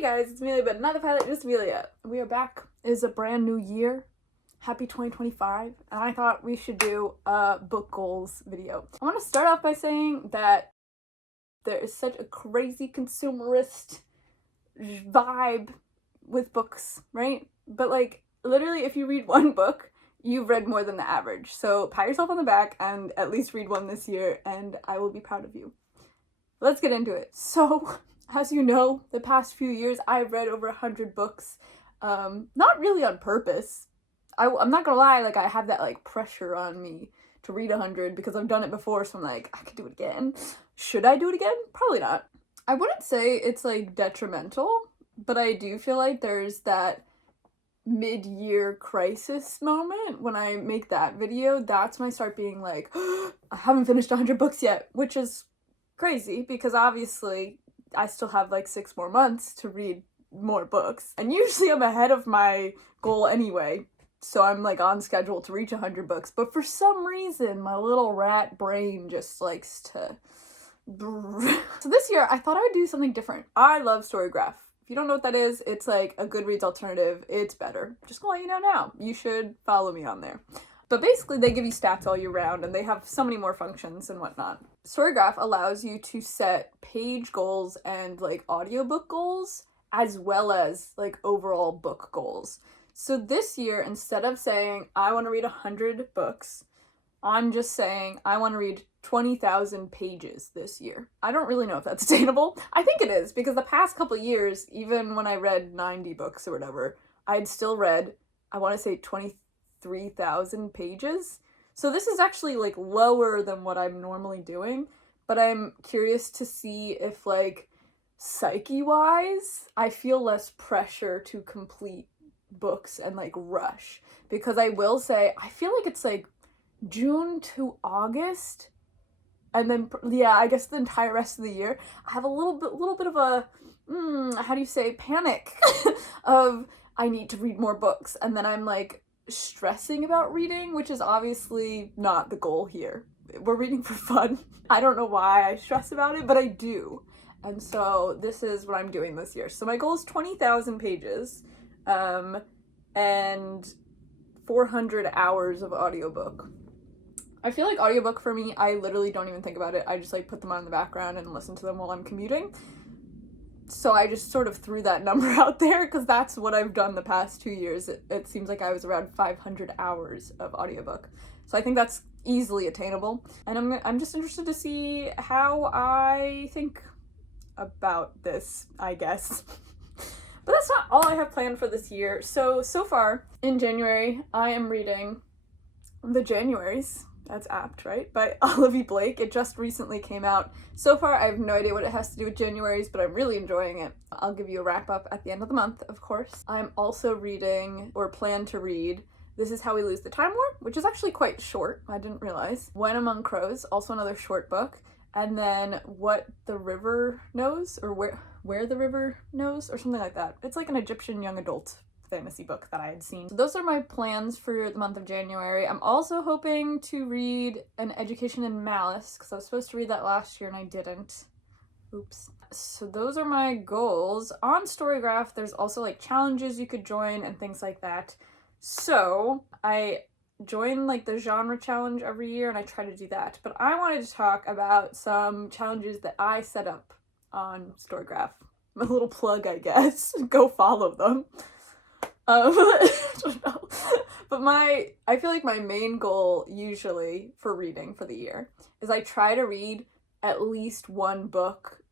Hey guys, it's Amelia, but not the pilot, just Amelia. We are back. It is a brand new year. Happy 2025. And I thought we should do a book goals video. I want to start off by saying that there is such a crazy consumerist vibe with books, right? But like, literally, if you read one book, you've read more than the average. So pat yourself on the back and at least read one this year, and I will be proud of you. Let's get into it. So, as you know, the past few years, I've read over 100 books. Not really on purpose. I'm not gonna lie, like, I have that, like, pressure on me to read 100 because I've done it before, so I'm like, I could do it again. Should I do it again? Probably not. I wouldn't say it's, like, detrimental, but I do feel like there's that mid-year crisis moment when I make that video. That's when I start being like, oh, I haven't finished 100 books yet, which is crazy because obviously I still have like 6 more months to read more books, and usually I'm ahead of my goal anyway, so I'm like on schedule to reach 100 books, but for some reason my little rat brain just likes to so this year I thought I would do something different. I love Storygraph. If you don't know what that is, it's like a Goodreads alternative. It's better. Just gonna let you know now. You should follow me on there. But basically, they give you stats all year round, and they have so many more functions and whatnot. Storygraph allows you to set page goals and, like, audiobook goals, as well as, like, overall book goals. So this year, instead of saying, I want to read 100 books, I'm just saying, I want to read 20,000 pages this year. I don't really know if that's attainable. I think it is, because the past couple years, even when I read 90 books or whatever, I'd still read, I want to say 23,000 pages. So this is actually like lower than what I'm normally doing, but I'm curious to see if, like, psyche-wise, I feel less pressure to complete books and like rush, because I will say I feel like it's like June to August, and then yeah, I guess the entire rest of the year I have a little bit of a how do you say, panic of I need to read more books, and then I'm like stressing about reading, which is obviously not the goal here. We're reading for fun. I don't know why I stress about it, but I do. And so this is what I'm doing this year. So my goal is 20,000 pages and 400 hours of audiobook. I feel like audiobook for me, I literally don't even think about it. I just like put them on in the background and listen to them while I'm commuting. So I just sort of threw that number out there because that's what I've done the past 2 years. It seems like I was around 500 hours of audiobook. So I think that's easily attainable. And I'm just interested to see how I think about this, I guess. But that's not all I have planned for this year. So far, in January, I am reading The Januaries. That's apt, right? By Olivia Blake. It just recently came out. So far, I have no idea what it has to do with Januaries, but I'm really enjoying it. I'll give you a wrap up at the end of the month, of course. I'm also reading, or plan to read, This Is How We Lose the Time War, which is actually quite short. I didn't realize. When Among Crows, also another short book. And then What the River Knows, or Where the River Knows, or something like that. It's like an Egyptian young adult fantasy book that I had seen. So those are my plans for the month of January. I'm also hoping to read An Education in Malice, because I was supposed to read that last year and I didn't. Oops. So those are my goals. On Storygraph, there's also like challenges you could join and things like that. So I join like the genre challenge every year and I try to do that. But I wanted to talk about some challenges that I set up on Storygraph. My little plug, I guess. Go follow them. I don't know. But I feel like my main goal usually for reading for the year is I try to read at least one book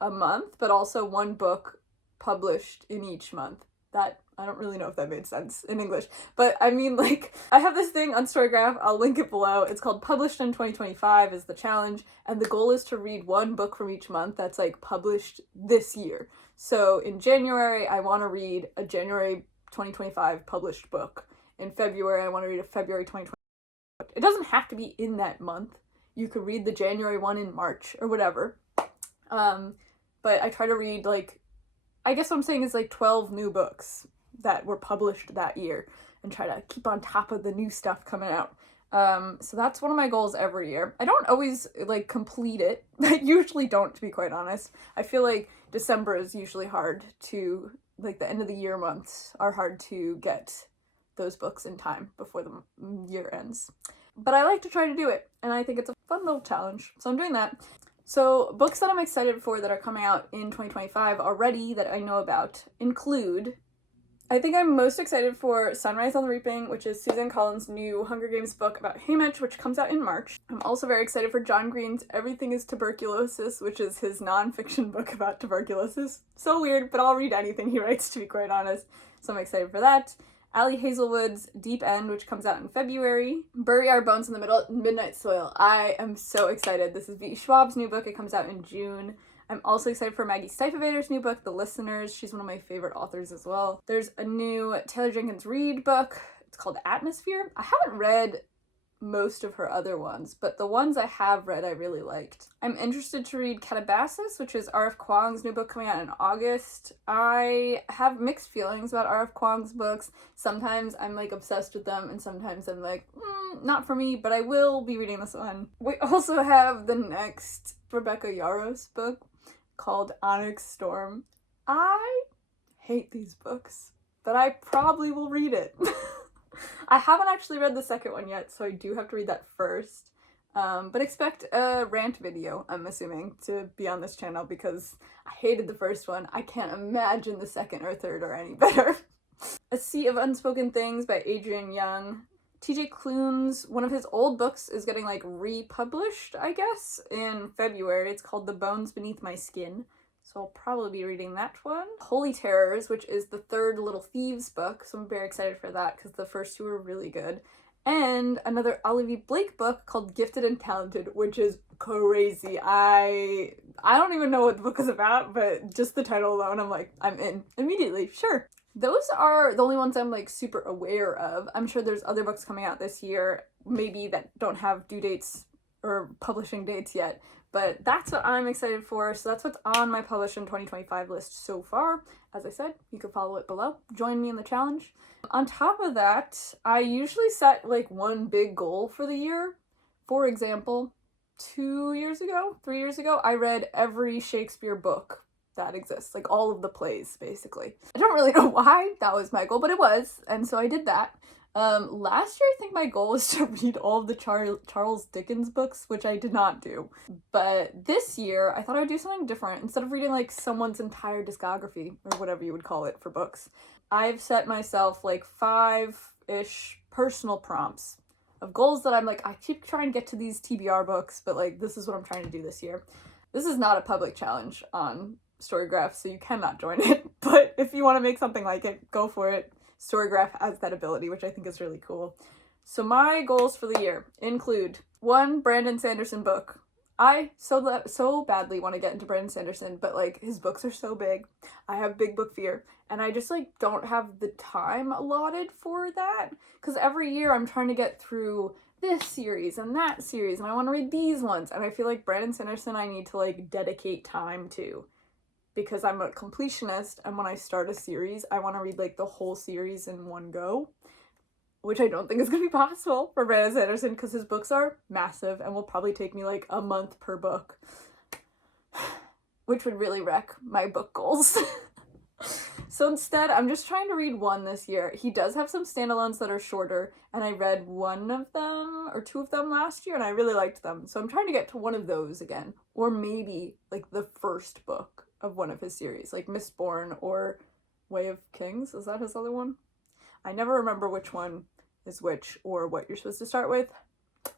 a month, but also one book published in each month. That, I don't really know if that made sense in English, but I mean, like, I have this thing on Storygraph, I'll link it below. It's called Published in 2025 is the challenge, and the goal is to read one book from each month that's like published this year. So in January, I want to read a January 2025 published book. In February, I want to read a February 2025 book. It doesn't have to be in that month. You could read the January one in March or whatever. But I try to read, like, I guess what I'm saying is like 12 new books that were published that year and try to keep on top of the new stuff coming out. So that's one of my goals every year. I don't always, like, complete it. I usually don't, to be quite honest. I feel like December is usually hard to, like, the end of the year months are hard to get those books in time before the year ends. But I like to try to do it, and I think it's a fun little challenge, so I'm doing that. So books that I'm excited for that are coming out in 2025 already that I know about include, I think I'm most excited for Sunrise on the Reaping, which is Susan Collins' new Hunger Games book about Haymitch, which comes out in March. I'm also very excited for John Green's Everything is Tuberculosis, which is his non-fiction book about tuberculosis. So weird, but I'll read anything he writes, to be quite honest. So I'm excited for that. Ali Hazelwood's Deep End, which comes out in February. Bury Our Bones in the Midnight Soil. I am so excited. This is V. Schwab's new book. It comes out in June. I'm also excited for Maggie Stiefvater's new book, The Listeners. She's one of my favorite authors as well. There's a new Taylor Jenkins Reid book. It's called Atmosphere. I haven't read most of her other ones, but the ones I have read I really liked. I'm interested to read Katabasis, which is R.F. Kuang's new book coming out in August. I have mixed feelings about R.F. Kuang's books. Sometimes I'm like obsessed with them, and sometimes I'm like, not for me, but I will be reading this one. We also have the next Rebecca Yarros book called Onyx Storm. I hate these books, but I probably will read it. I haven't actually read the second one yet, so I do have to read that first. But expect a rant video, I'm assuming, to be on this channel because I hated the first one. I can't imagine the second or third are any better. A Sea of Unspoken Things by Adrienne Young. TJ Klune's, one of his old books is getting like republished, I guess, in February. It's called The Bones Beneath My Skin. So I'll probably be reading that one. Holy Terrors, which is the third Little Thieves book, so I'm very excited for that because the first two were really good. And another Olivia Blake book called Gifted and Talented, which is crazy. I don't even know what the book is about, but just the title alone, I'm like, I'm in immediately, sure. Those are the only ones I'm like super aware of. I'm sure there's other books coming out this year, maybe that don't have due dates or publishing dates yet, but that's what I'm excited for. So that's what's on my published in 2025 list so far. As I said, you can follow it below. Join me in the challenge. On top of that, I usually set like one big goal for the year. For example, 3 years ago, I read every Shakespeare book that exists, like all of the plays, basically. I don't really know why that was my goal, but it was, and so I did that. Last year, I think my goal was to read all of the Charles Dickens books, which I did not do. But this year, I thought I would do something different. Instead of reading like someone's entire discography, or whatever you would call it for books, I've set myself like 5-ish personal prompts of goals that I'm like, I keep trying to get to these TBR books, but like, this is what I'm trying to do this year. This is not a public challenge on storygraph, so you cannot join it, but if you want to make something like it, go for it. Storygraph has that ability, which I think is really cool. So my goals for the year include 1 Brandon Sanderson book. I so badly want to get into Brandon Sanderson, but like his books are so big. I have big book fear, and I just like don't have the time allotted for that, because every year I'm trying to get through this series and that series, and I want to read these ones, and I feel like Brandon Sanderson I need to like dedicate time to, because I'm a completionist, and when I start a series, I want to read like the whole series in one go, which I don't think is going to be possible for Brandon Sanderson because his books are massive and will probably take me like a month per book, which would really wreck my book goals. So instead, I'm just trying to read one this year. He does have some standalones that are shorter, and I read one of them or 2 of them last year, and I really liked them. So I'm trying to get to one of those again, or maybe like the first book of one of his series, like Mistborn or Way of Kings. Is that his other one? I never remember which one is which or what you're supposed to start with.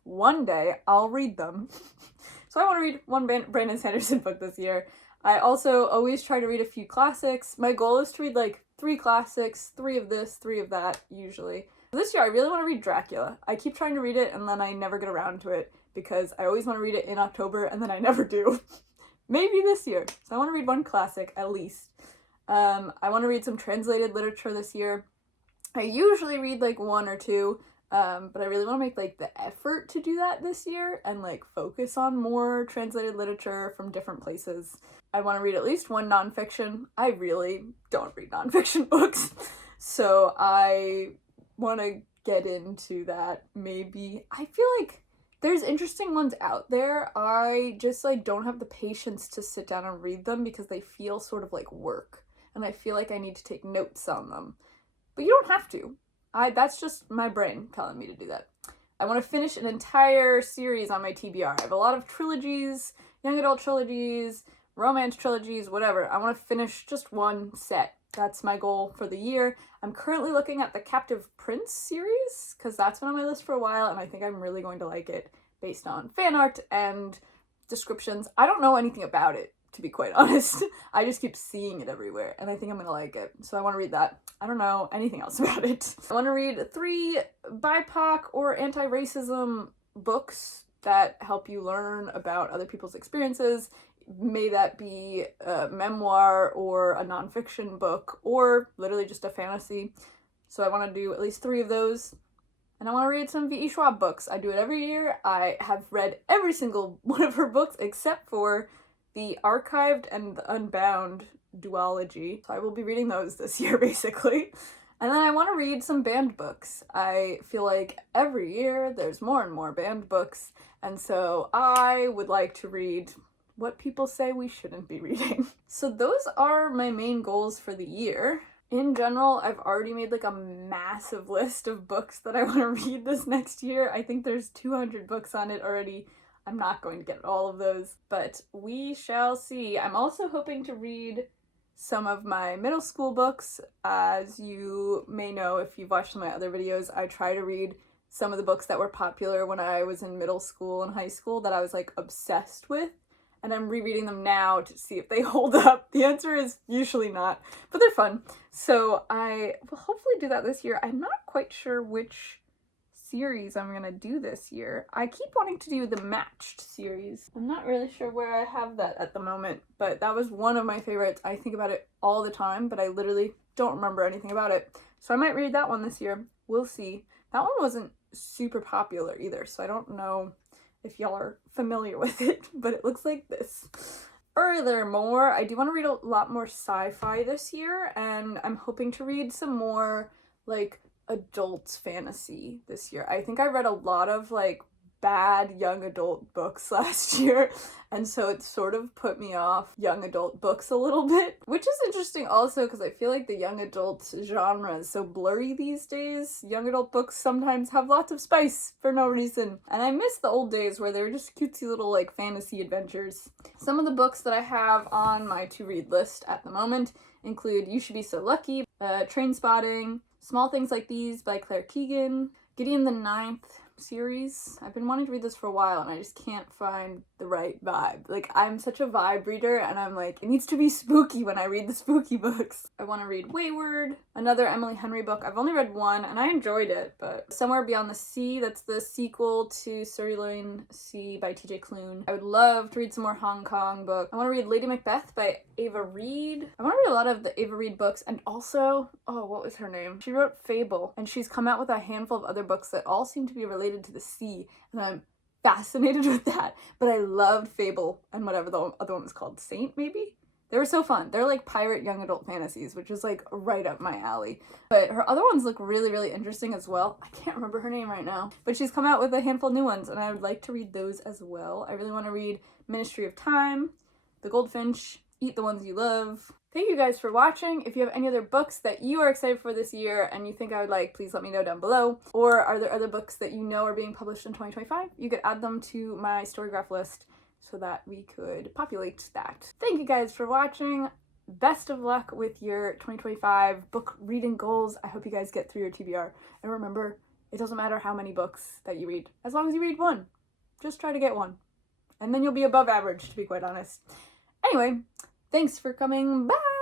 One day I'll read them. So I want to read one Brandon Sanderson book this year. I also always try to read a few classics. My goal is to read like 3 classics, 3 of this, 3 of that, usually. This year I really want to read Dracula. I keep trying to read it and then I never get around to it because I always want to read it in October and then I never do. Maybe this year. So I want to read one classic at least. I want to read some translated literature this year. I usually read like 1 or 2, but I really want to make like the effort to do that this year and like focus on more translated literature from different places. I want to read at least 1 nonfiction. I really don't read nonfiction books, so I want to get into that maybe. I feel like There's interesting ones out there. I just like don't have the patience to sit down and read them because they feel sort of like work, and I feel like I need to take notes on them. But you don't have to. That's just my brain telling me to do that. I want to finish an entire series on my TBR. I have a lot of trilogies, young adult trilogies, romance trilogies, whatever. I want to finish just one set. That's my goal for the year. I'm currently looking at the Captive Prince series because that's been on my list for a while, and I think I'm really going to like it based on fan art and descriptions. I don't know anything about it, to be quite honest. I just keep seeing it everywhere, and I think I'm gonna like it. So I want to read that. I don't know anything else about it. I want to read 3 BIPOC or anti-racism books that help you learn about other people's experiences. May that be a memoir or a nonfiction book or literally just a fantasy. So I want to do at least 3 of those. And I want to read some V.E. Schwab books. I do it every year. I have read every single one of her books except for the archived and the unbound duology. So I will be reading those this year, basically. And then I want to read some banned books. I feel like every year there's more and more banned books, and so I would like to read what people say we shouldn't be reading. So those are my main goals for the year. In general, I've already made like a massive list of books that I want to read this next year. I think there's 200 books on it already. I'm not going to get all of those, but we shall see. I'm also hoping to read some of my middle school books. As you may know if you've watched my other videos, I try to read some of the books that were popular when I was in middle school and high school that I was like obsessed with, and I'm rereading them now to see if they hold up. The answer is usually not, but they're fun. So I will hopefully do that this year. I'm not quite sure which series I'm gonna do this year. I keep wanting to do the Matched series. I'm not really sure where I have that at the moment, but that was one of my favorites. I think about it all the time, but I literally don't remember anything about it. So I might read that one this year. We'll see. That one wasn't super popular either, so I don't know if y'all are familiar with it, but it looks like this. Furthermore, I do want to read a lot more sci-fi this year, and I'm hoping to read some more like adult fantasy this year. I think I read a lot of like bad young adult books last year, and so it sort of put me off young adult books a little bit, which is interesting also because I feel like the young adult genre is so blurry these days. Young adult books sometimes have lots of spice for no reason, and I miss the old days where they were just cutesy little like fantasy adventures. Some of the books that I have on my to-read list at the moment include You Should Be So Lucky, Trainspotting, Small Things Like These by Claire Keegan, Gideon the Ninth series. I've been wanting to read this for a while and I just can't find the right vibe. Like, I'm such a vibe reader and I'm like, it needs to be spooky when I read the spooky books. I want to read Weyward, another Emily Henry book. I've only read one and I enjoyed it, but Somewhere Beyond the Sea, that's the sequel to Cerulean Sea by TJ Klune. I would love to read some more Hong Kong books. I want to read Lady Macbeth by Ava Reid. I want to read a lot of the Ava Reid books, and also, oh, what was her name? She wrote Fable, and she's come out with a handful of other books that all seem to be related to the sea, and I'm fascinated with that. But I loved Fable and whatever the other one was called, Saint maybe? They were so fun. They're like pirate young adult fantasies, which is like right up my alley. But her other ones look really, really interesting as well. I can't remember her name right now, but she's come out with a handful of new ones, and I would like to read those as well. I really want to read Ministry of Time, The Goldfinch, Eat the Ones You Love. Thank you guys for watching. If you have any other books that you are excited for this year and you think I would like, please let me know down below. Or are there other books that you know are being published in 2025? You could add them to my storygraph list so that we could populate that. Thank you guys for watching. Best of luck with your 2025 book reading goals. I hope you guys get through your TBR. And remember, it doesn't matter how many books that you read, as long as you read one. Just try to get one. And then you'll be above average, to be quite honest. Anyway, thanks for coming. Bye!